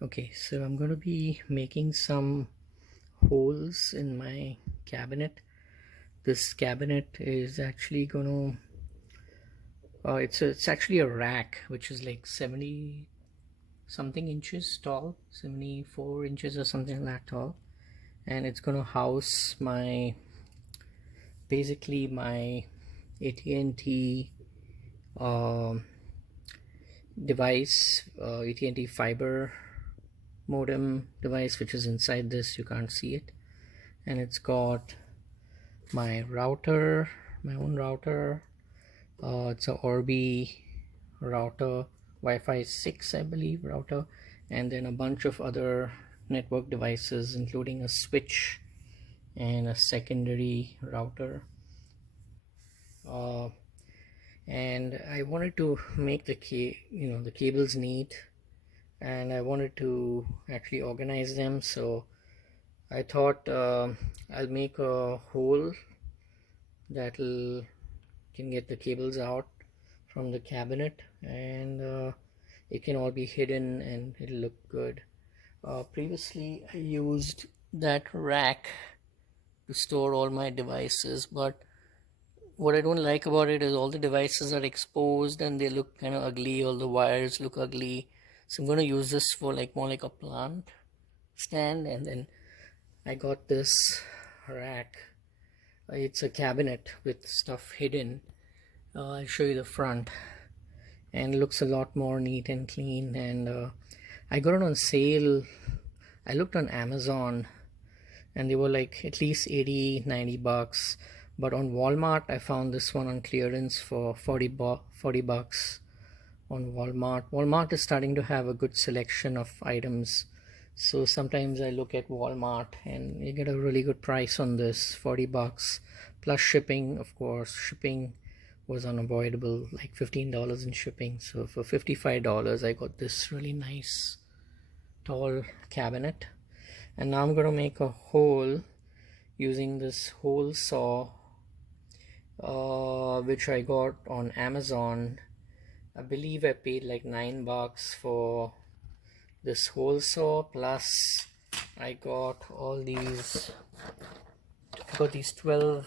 Okay, so I'm going to be making some holes in my cabinet. This cabinet is actually going to it's actually a rack which is like 70 something inches tall, 74 inches or something like that tall, and it's going to house my basically my AT&T um device, AT&T fiber modem device, which is inside this. You can't see it, and it's got my router, my own router. It's a Orbi router, Wi-Fi 6 I believe router, and then a bunch of other network devices including a switch and a secondary router. uh, and I wanted to make the cables neat, and I wanted to actually organize them. So I thought I'll make a hole that'll can get the cables out from the cabinet, and it can all be hidden and it'll look good. Previously I used that rack to store all my devices, but what I don't like about it is all the devices are exposed and they look kind of ugly, all the wires look ugly. So I'm going to use this for like more like a plant stand. And then I got this rack. It's a cabinet with stuff hidden. I'll show you the front, and it looks a lot more neat and clean. And I got it on sale. I looked on Amazon and they were like at least 80-90 bucks, but on Walmart I found this one on clearance for 40 bucks on Walmart is starting to have a good selection of items, so sometimes I look at Walmart and you get a really good price on this. 40 bucks plus shipping. Of course, shipping was unavoidable, like $15 in shipping. So for $55 I got this really nice tall cabinet. And now I'm going to make a hole using this hole saw, which I got on Amazon. I believe I paid like $9 for this hole saw, plus I got all these. I got these 12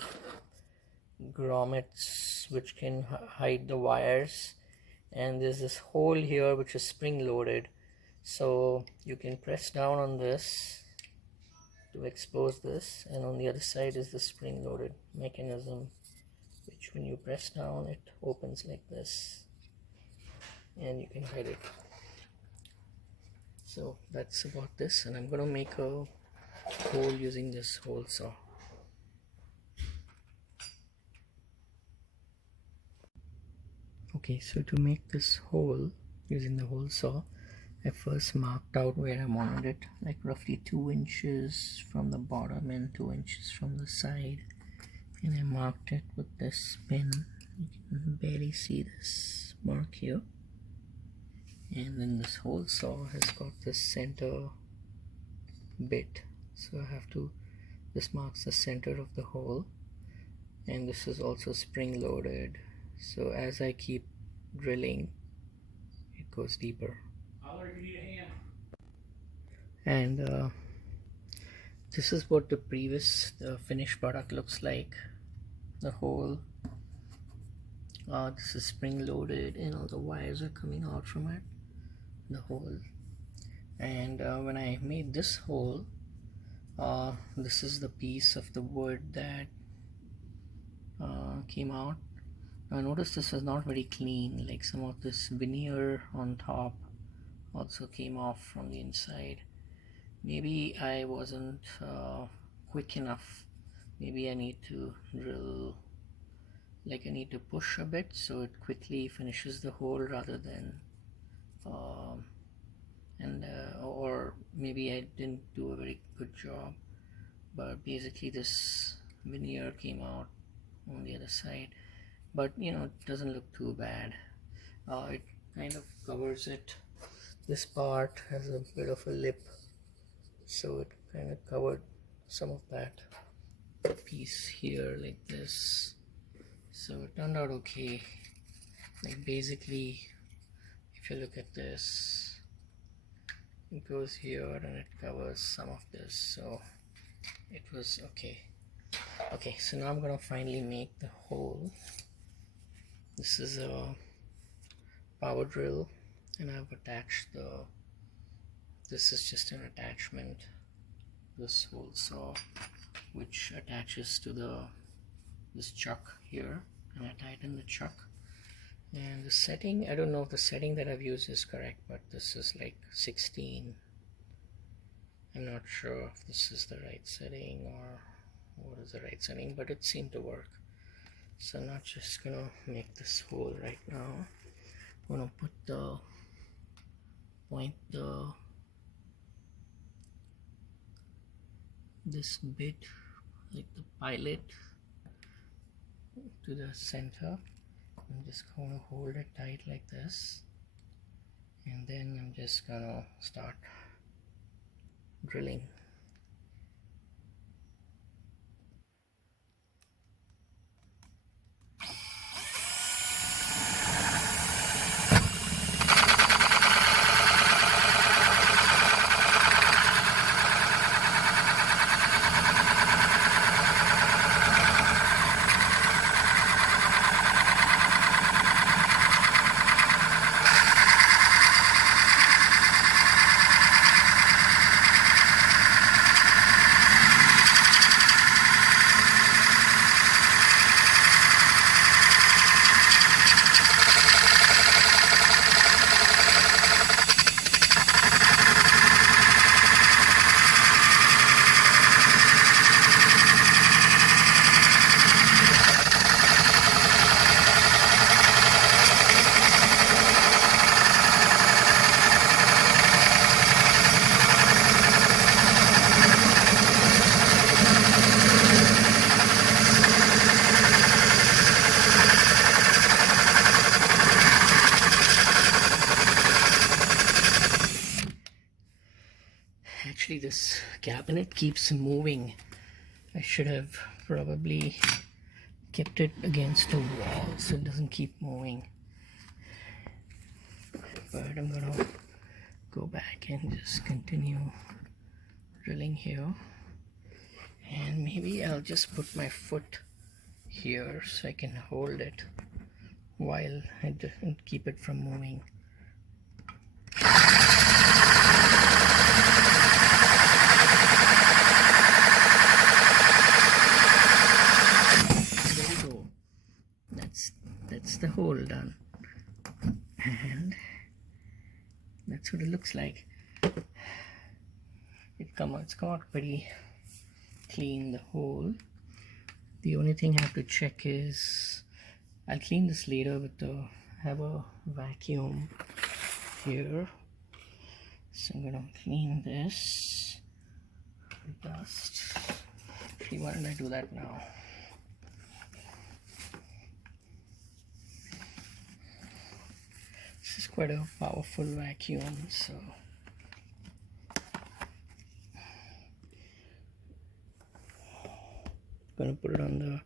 grommets which can hide the wires, and there's this hole here which is spring loaded, so you can press down on this to expose this, and on the other side is the spring loaded mechanism, which when you press down it opens like this and you can hide it. So that's about this, and I'm gonna make a hole using this hole saw. Okay, so to make this hole using the hole saw, I first marked out where I wanted it, like roughly 2 inches from the bottom and 2 inches from the side, and I marked it with this pin. You can barely see this mark here. And then this hole saw has got this center bit, so I have to, this marks the center of the hole, and this is also spring loaded, so as I keep drilling it goes deeper. And this is what the finished product looks like. The hole, this is spring loaded and all the wires are coming out from it, the hole. And when I made this hole, this is the piece of the wood that came out. Now I noticed this is not very clean, like some of this veneer on top also came off from the inside. Maybe I wasn't quick enough. Maybe I need to drill, like I need to push a bit so it quickly finishes the hole rather than or maybe I didn't do a very good job. But basically this veneer came out on the other side, but it doesn't look too bad. It kind of covers it. This part has a bit of a lip, so it kind of covered some of that piece here like this, so it turned out okay. Like basically if you look at this, it goes here and it covers some of this, so it was okay. Okay, so now I'm gonna finally make the hole. This is a power drill, and I've attached this is just an attachment, this hole saw, which attaches to this chuck here, and I tighten the chuck. And the setting, I don't know if the setting that I've used is correct, but this is like 16. I'm not sure if this is the right setting or what is the right setting, but it seemed to work. So I'm not just gonna make this hole right now. I'm gonna put this bit, like the pilot, to the center. I'm just gonna hold it tight like this, and then I'm just gonna start drilling. Actually, this cabinet keeps moving. I should have probably kept it against a wall so it doesn't keep moving. But I'm gonna go back and just continue drilling here. And maybe I'll just put my foot here so I can hold it while I keep it from moving. That's the hole done, and that's what it looks like. It's come out pretty clean, the hole. The only thing I have to check is, I'll clean this later with I have a vacuum here, so I'm gonna clean this dust. Actually, why don't I do that now? This is quite a powerful vacuum, so I'm gonna put it on the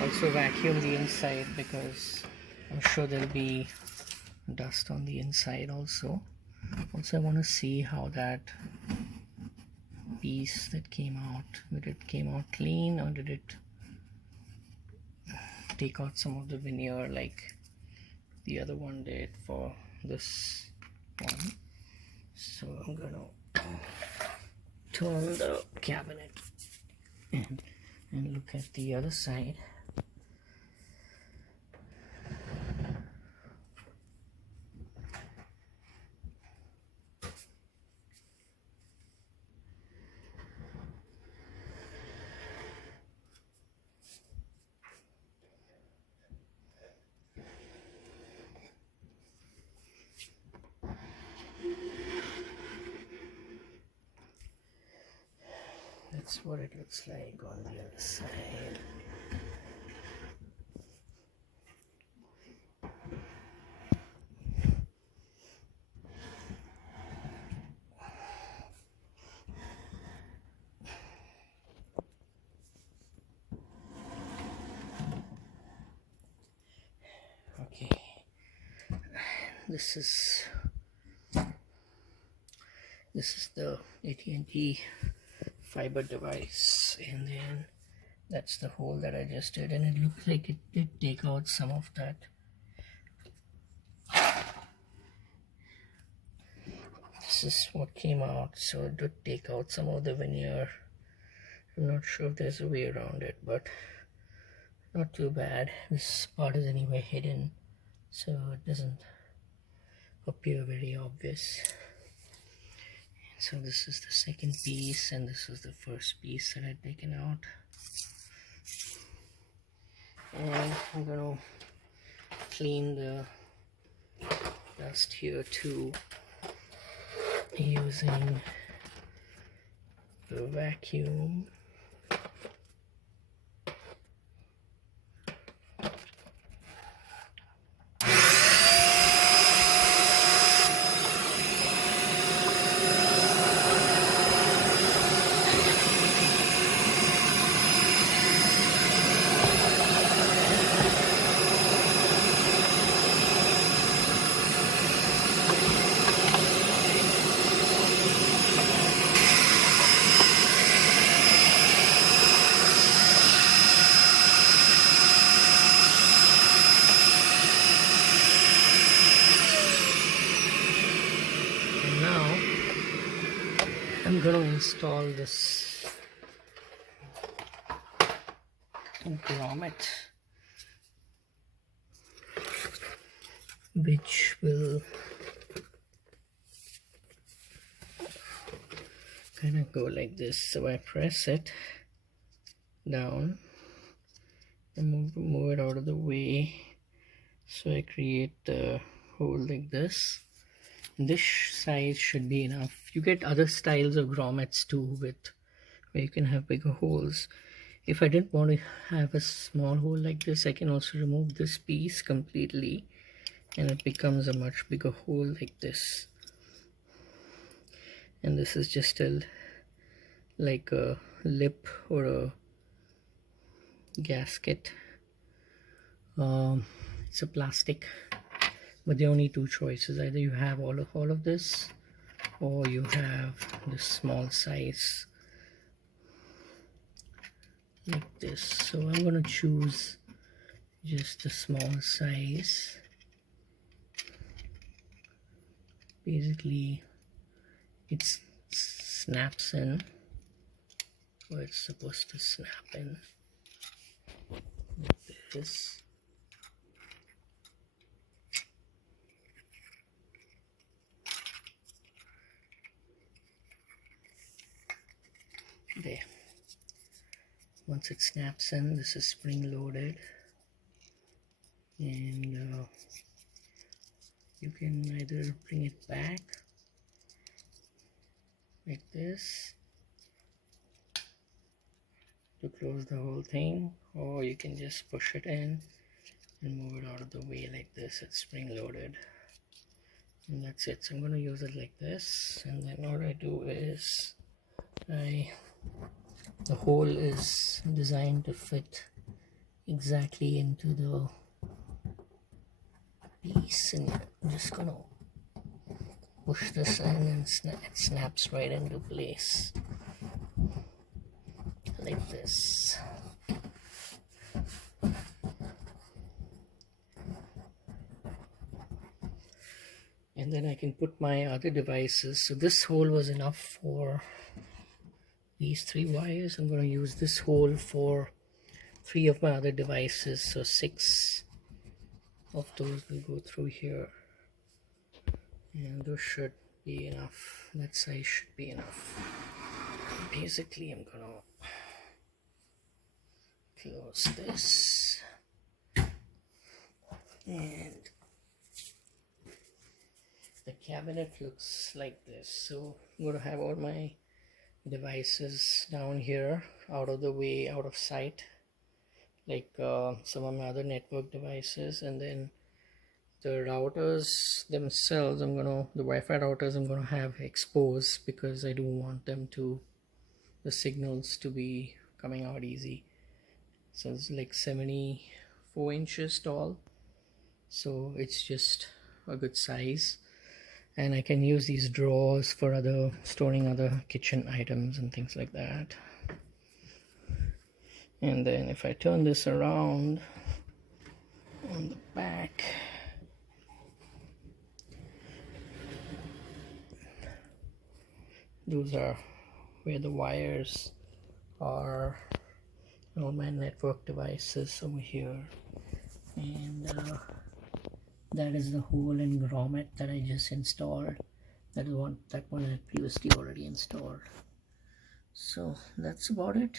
also vacuum the inside, because I'm sure there'll be dust on the inside also. I want to see how that piece that came out, did it came out clean, or did it take out some of the veneer like the other one did for this one. So I'm gonna turn the cabinet and, look at the other side. That's what it looks like on the other side. Okay, this is the AT&T fiber device, and then that's the hole that I just did, and it looks like it did take out some of that. This is what came out, so it did take out some of the veneer. I'm not sure if there's a way around it, but not too bad. This part is anyway hidden, so it doesn't appear very obvious. So this is the second piece, and this is the first piece that I'd taken out. And I'm going to clean the dust here too, using the vacuum. I'm going to install this grommet, which will kind of go like this. So I press it down and move it out of the way, so I create the hole like this. This size should be enough. You get other styles of grommets too, with where you can have bigger holes. If I didn't want to have a small hole like this, I can also remove this piece completely, and it becomes a much bigger hole like this. And this is just like a lip or a gasket. It's a plastic, but there are only two choices. Either you have all of this, or you have this small size like this. So I'm going to choose just a small size. Basically it snaps in where it's supposed to snap in, like this. There. Once it snaps in, this is spring loaded, and you can either bring it back like this to close the whole thing, or you can just push it in and move it out of the way like this. It's spring loaded, and that's it. So I'm going to use it like this, and then what I do is the hole is designed to fit exactly into the piece, and I'm just gonna push this in, and it snaps right into place like this. And then I can put my other devices. So this hole was enough for these 3 wires. I'm going to use this hole for 3 of my other devices, so 6 of those will go through here, and those should be enough. That size should be enough. Basically, I'm gonna close this, and the cabinet looks like this. So I'm going to have all my devices down here, out of the way, out of sight, like some of my other network devices. And then the routers themselves, the Wi-Fi routers I'm gonna have exposed, because I don't want the signals to be coming out easy. So it's like 74 inches tall, so it's just a good size, and I can use these drawers for storing other kitchen items and things like that. And then if I turn this around on the back, those are where the wires are, all my network devices over here. And that is the hole in Grommet that I just installed. That one I previously already installed. So that's about it.